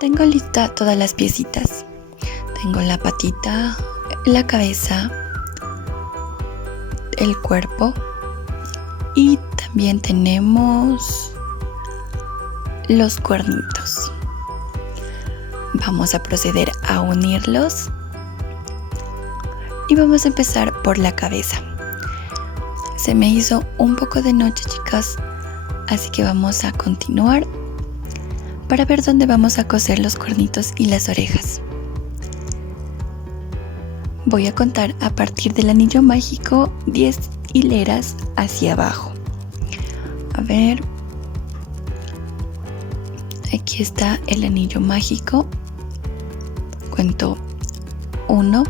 Tengo lista todas las piecitas. Tengo la patita, la cabeza, el cuerpo y también tenemos los cuernitos. Vamos a proceder a unirlos y vamos a empezar por la cabeza. Se me hizo un poco de noche, chicas, así que vamos a continuar para ver dónde vamos a coser los cuernitos y las orejas. Voy a contar a partir del anillo mágico 10 hileras hacia abajo. A ver, aquí está el anillo mágico. Cuento 1,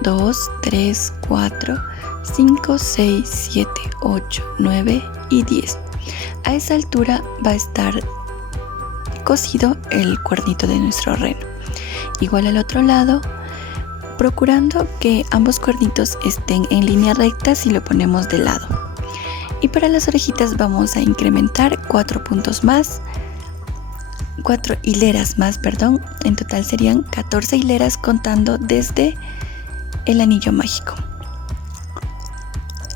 2, 3, 4, 5, 6, 7, 8, 9 y 10. A esa altura va a estar cosido el cuernito de nuestro reno. Igual al otro lado, procurando que ambos cuernitos estén en línea recta si lo ponemos de lado. Y para las orejitas vamos a incrementar 4 puntos más, 4 hileras más, perdón. En total serían 14 hileras contando desde el anillo mágico.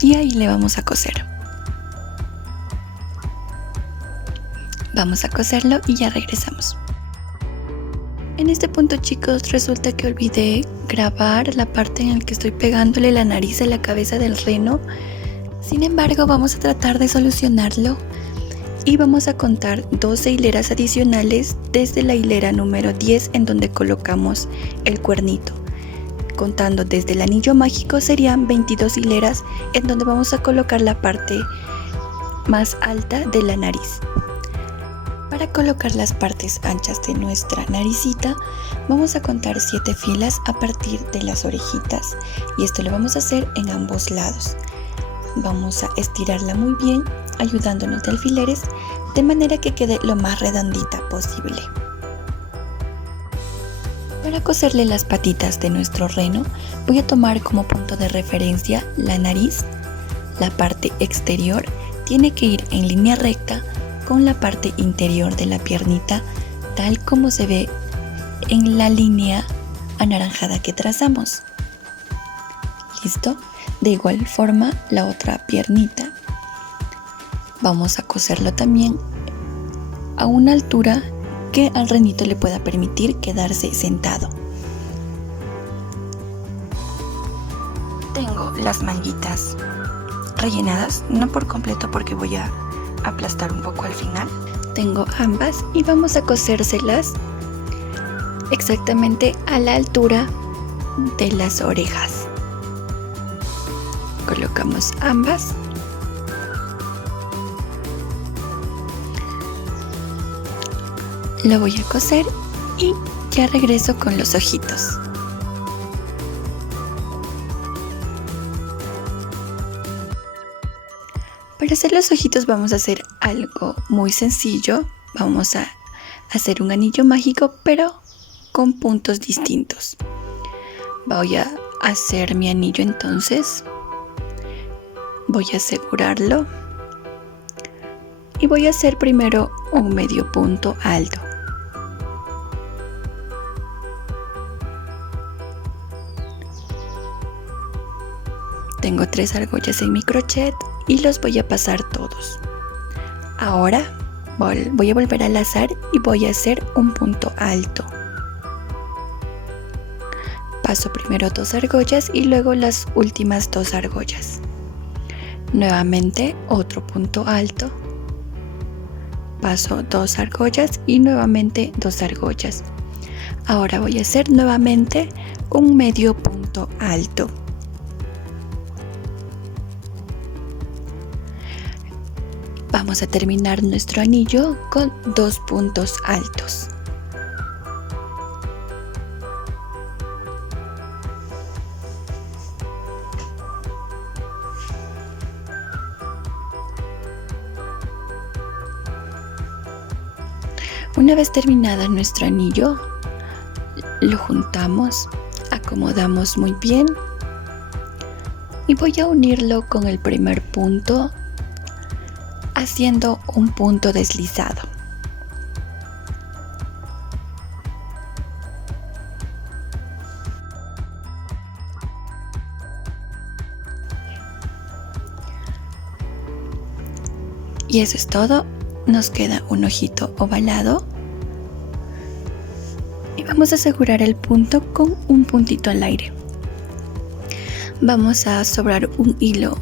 Y ahí le vamos a coser. Vamos a coserlo y ya regresamos. En este punto, chicos, resulta que olvidé grabar la parte en la que estoy pegándole la nariz a la cabeza del reno. Sin embargo, vamos a tratar de solucionarlo y vamos a contar 12 hileras adicionales desde la hilera número 10 en donde colocamos el cuernito. Contando desde el anillo mágico serían 22 hileras en donde vamos a colocar la parte más alta de la nariz. Para colocar las partes anchas de nuestra naricita vamos a contar 7 filas a partir de las orejitas y esto lo vamos a hacer en ambos lados. Vamos a estirarla muy bien ayudándonos de alfileres de manera que quede lo más redondita posible. Para coserle las patitas de nuestro reno voy a tomar como punto de referencia la nariz. La parte exterior tiene que ir en línea recta con la parte interior de la piernita, tal como se ve en la línea anaranjada que trazamos. ¿Listo? De igual forma, la otra piernita vamos a coserlo también a una altura que al renito le pueda permitir quedarse sentado. Tengo las manguitas rellenadas, no por completo porque voy a aplastar un poco al final. Tengo ambas y vamos a cosérselas exactamente a la altura de las orejas. Colocamos ambas. Lo voy a coser y ya regreso con los ojitos. Para hacer los ojitos vamos a hacer algo muy sencillo. Vamos a hacer un anillo mágico pero con puntos distintos. Voy a hacer mi anillo entonces. Voy a asegurarlo. Y voy a hacer primero un medio punto alto. Tengo 3 argollas en mi crochet y los voy a pasar todos. Ahora voy a volver a lazar y voy a hacer un punto alto. Paso primero 2 argollas y luego las últimas 2 argollas. Nuevamente otro punto alto. Paso 2 argollas y nuevamente 2 argollas. Ahora voy a hacer nuevamente un medio punto alto. Vamos a terminar nuestro anillo con 2 puntos altos. Una vez terminada nuestro anillo, lo juntamos, acomodamos muy bien y voy a unirlo con el primer punto haciendo un punto deslizado. Y eso es todo. Nos queda un ojito ovalado. Y vamos a asegurar el punto con un puntito al aire. Vamos a sobrar un hilo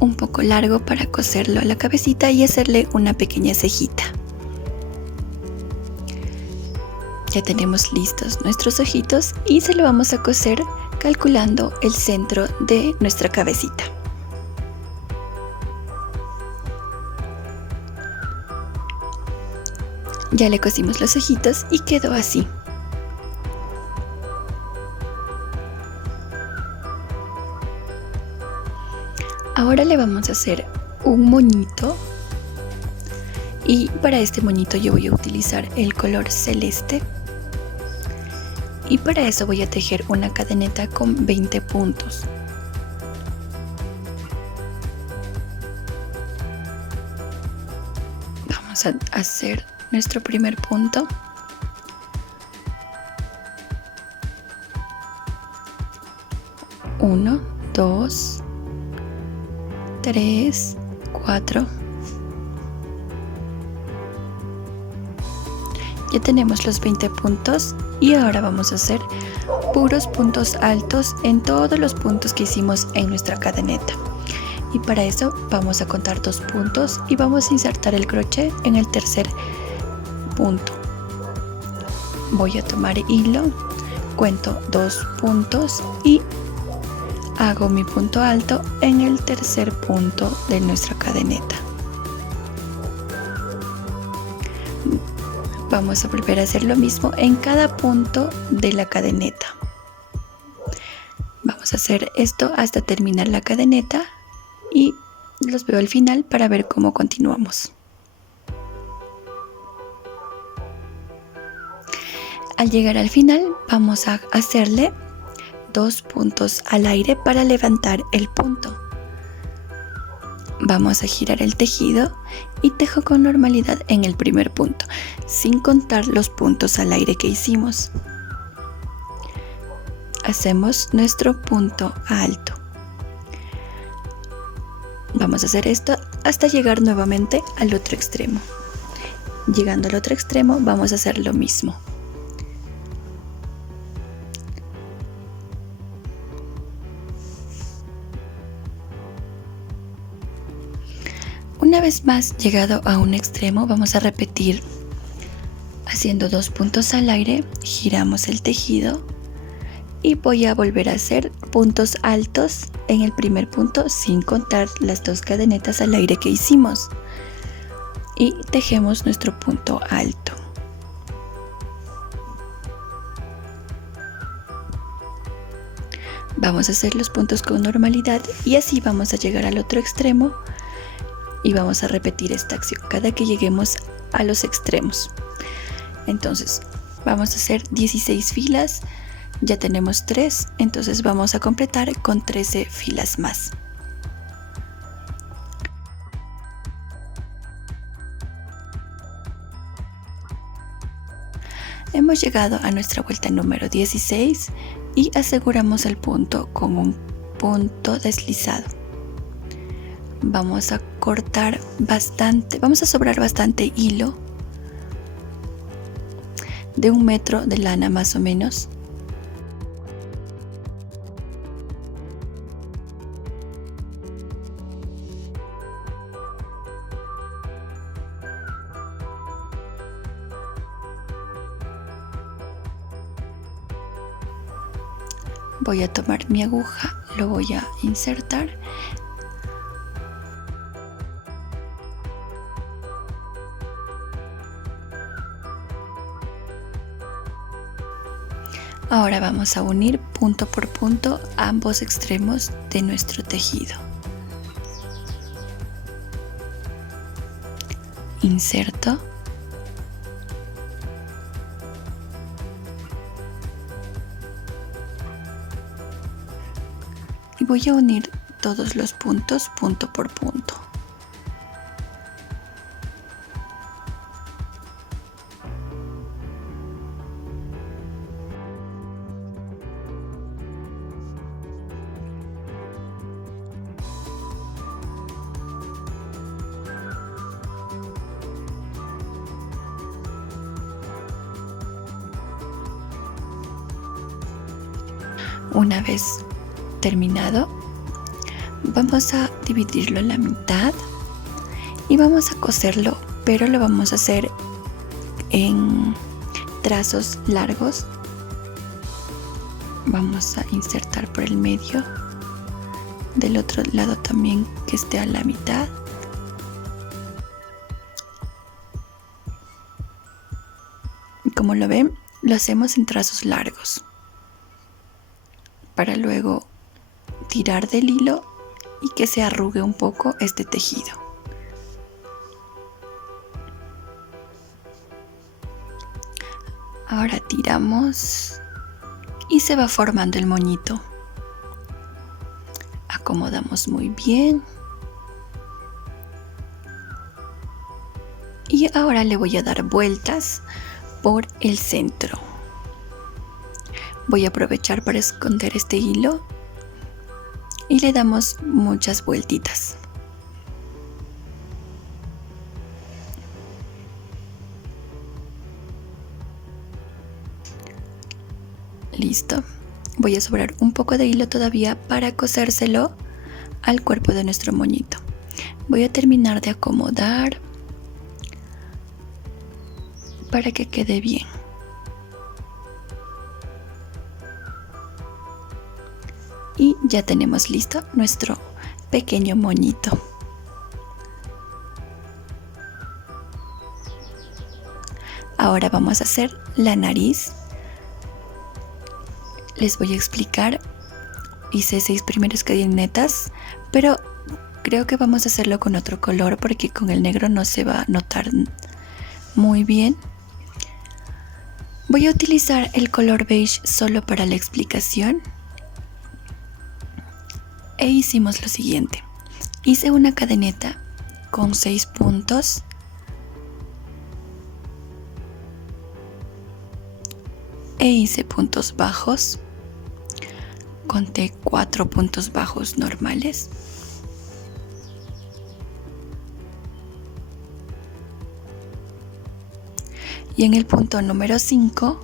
un poco largo para coserlo a la cabecita y hacerle una pequeña cejita. Ya tenemos listos nuestros ojitos y se lo vamos a coser calculando el centro de nuestra cabecita. Ya le cosimos los ojitos y quedó así. Ahora le vamos a hacer un moñito y para este moñito yo voy a utilizar el color celeste y para eso voy a tejer una cadeneta con 20 puntos. Vamos a hacer nuestro primer punto. Uno, 2, 3, 4. Ya tenemos los 20 puntos y ahora vamos a hacer puros puntos altos en todos los puntos que hicimos en nuestra cadeneta. Y para eso vamos a contar 2 puntos y vamos a insertar el crochet en el tercer punto. Voy a tomar hilo, cuento 2 puntos y hago mi punto alto en el tercer punto de nuestra cadeneta. Vamos a volver a hacer lo mismo en cada punto de la cadeneta. Vamos a hacer esto hasta terminar la cadeneta y los veo al final para ver cómo continuamos. Al llegar al final vamos a hacerle 2 puntos al aire para levantar el punto. Vamos a girar el tejido y tejo con normalidad en el primer punto, sin contar los puntos al aire que hicimos. Hacemos nuestro punto alto. Vamos a hacer esto hasta llegar nuevamente al otro extremo. Llegando al otro extremo vamos a hacer lo mismo. Una vez más llegado a un extremo vamos a repetir haciendo 2 puntos al aire, giramos el tejido y voy a volver a hacer puntos altos en el primer punto sin contar las 2 cadenetas al aire que hicimos y tejemos nuestro punto alto. Vamos a hacer los puntos con normalidad y así vamos a llegar al otro extremo. Y vamos a repetir esta acción cada que lleguemos a los extremos. Entonces vamos a hacer 16 filas, ya tenemos 3, entonces vamos a completar con 13 filas más. Hemos llegado a nuestra vuelta número 16 y aseguramos el punto con un punto deslizado. Vamos a cortar bastante, vamos a sobrar bastante hilo de 1 metro de lana más o menos. Voy a tomar mi aguja, lo voy a insertar. Ahora vamos a unir punto por punto ambos extremos de nuestro tejido. Inserto. Y voy a unir todos los puntos punto por punto. Una vez terminado, vamos a dividirlo en la mitad y vamos a coserlo, pero lo vamos a hacer en trazos largos. Vamos a insertar por el medio, del otro lado también que esté a la mitad. Como lo ven, lo hacemos en trazos largos para luego tirar del hilo y que se arrugue un poco este tejido. Ahora tiramos y se va formando el moñito. Acomodamos muy bien. Y ahora le voy a dar vueltas por el centro. Voy a aprovechar para esconder este hilo y le damos muchas vueltitas. Listo. Voy a sobrar un poco de hilo todavía para cosérselo al cuerpo de nuestro moñito. Voy a terminar de acomodar para que quede bien. Y ya tenemos listo nuestro pequeño moñito. Ahora vamos a hacer la nariz. Les voy a explicar. Hice 6 primeras cadenetas, pero creo que vamos a hacerlo con otro color porque con el negro no se va a notar muy bien. Voy a utilizar el color beige solo para la explicación. E hicimos lo siguiente. Hice una cadeneta con 6 puntos. E hice puntos bajos. Conté 4 puntos bajos normales. Y en el punto número 5,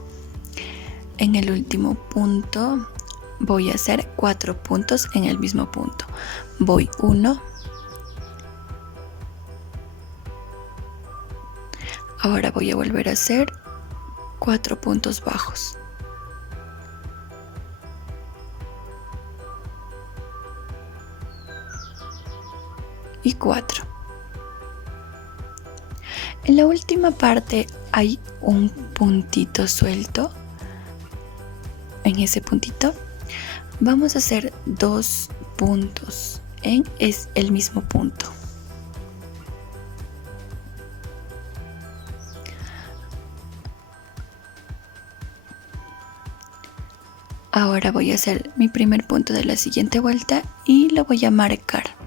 en el último punto, voy a hacer 4 puntos en el mismo punto. Voy 1. Ahora voy a volver a hacer 4 puntos bajos. Y 4. En la última parte hay un puntito suelto. En ese puntito vamos a hacer 2 puntos en el mismo punto. Ahora voy a hacer mi primer punto de la siguiente vuelta y lo voy a marcar.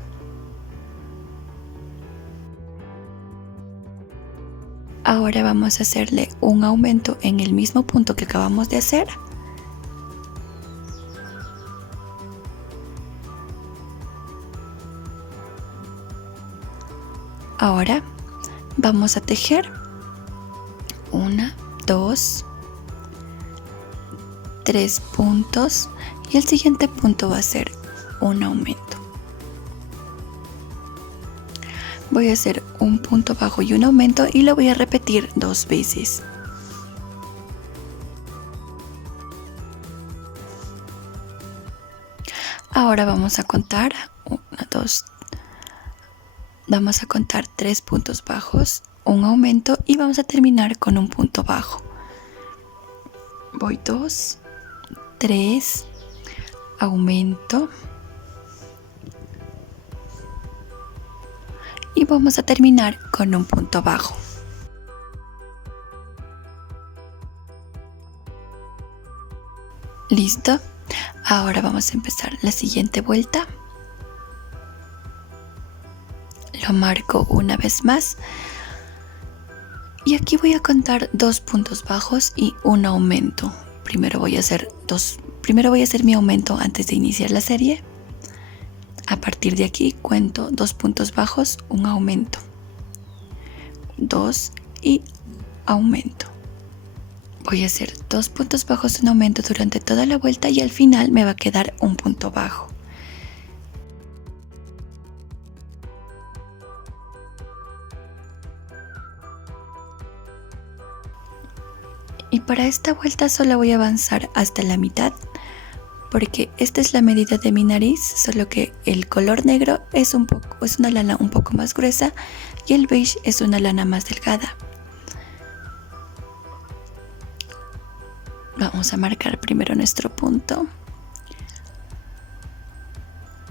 Ahora vamos a hacerle un aumento en el mismo punto que acabamos de hacer. Ahora vamos a tejer 1, 2, 3 puntos y el siguiente punto va a ser un aumento. Voy a hacer un punto bajo y un aumento y lo voy a repetir 2 veces. Ahora vamos a contar 1, 2. Vamos a contar 3 puntos bajos, un aumento y vamos a terminar con un punto bajo. Voy 2, 3, aumento. Y vamos a terminar con un punto bajo. ¿Listo? Ahora vamos a empezar la siguiente vuelta. Lo marco una vez más. Y aquí voy a contar 2 puntos bajos y un aumento. Primero voy a hacer mi aumento antes de iniciar la serie. A partir de aquí cuento 2 puntos bajos, un aumento. 2 y aumento. Voy a hacer 2 puntos bajos en aumento durante toda la vuelta y al final me va a quedar un punto bajo. Y para esta vuelta solo voy a avanzar hasta la mitad, porque esta es la medida de mi nariz, solo que el color negro es una lana un poco más gruesa y el beige es una lana más delgada. Vamos a marcar primero nuestro punto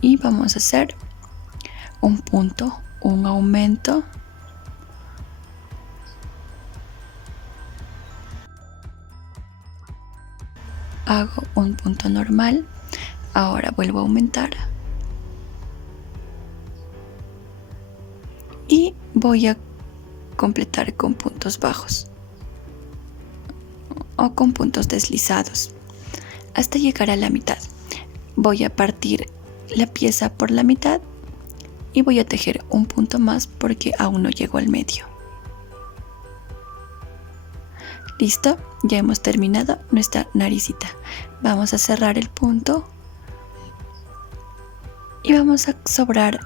y vamos a hacer un punto, un aumento, hago un punto normal, ahora vuelvo a aumentar y voy a completar con puntos bajos o con puntos deslizados hasta llegar a la mitad. Voy a partir la pieza por la mitad y voy a tejer un punto más porque aún no llego al medio. Listo, ya hemos terminado nuestra naricita. Vamos a cerrar el punto y vamos a sobrar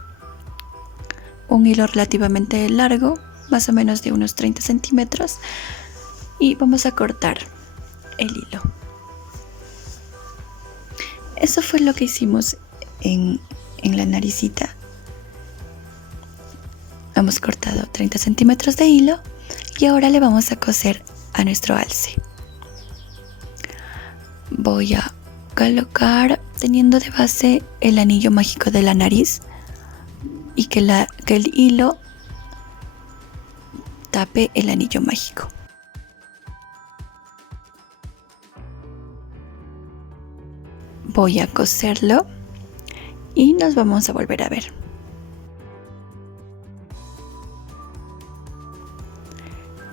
un hilo relativamente largo, más o menos de unos 30 centímetros, y vamos a cortar el hilo. Eso fue lo que hicimos en la naricita. Hemos cortado 30 centímetros de hilo y ahora le vamos a coser a nuestro alce. Voy a colocar, teniendo de base el anillo mágico de la nariz y que el hilo tape el anillo mágico. Voy a coserlo y nos vamos a volver a ver.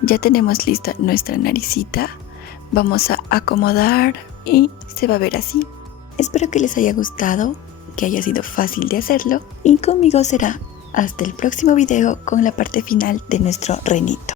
Ya tenemos lista nuestra naricita. Vamos a acomodar y se va a ver así. Espero que les haya gustado, que haya sido fácil de hacerlo y conmigo será hasta el próximo video con la parte final de nuestro renito.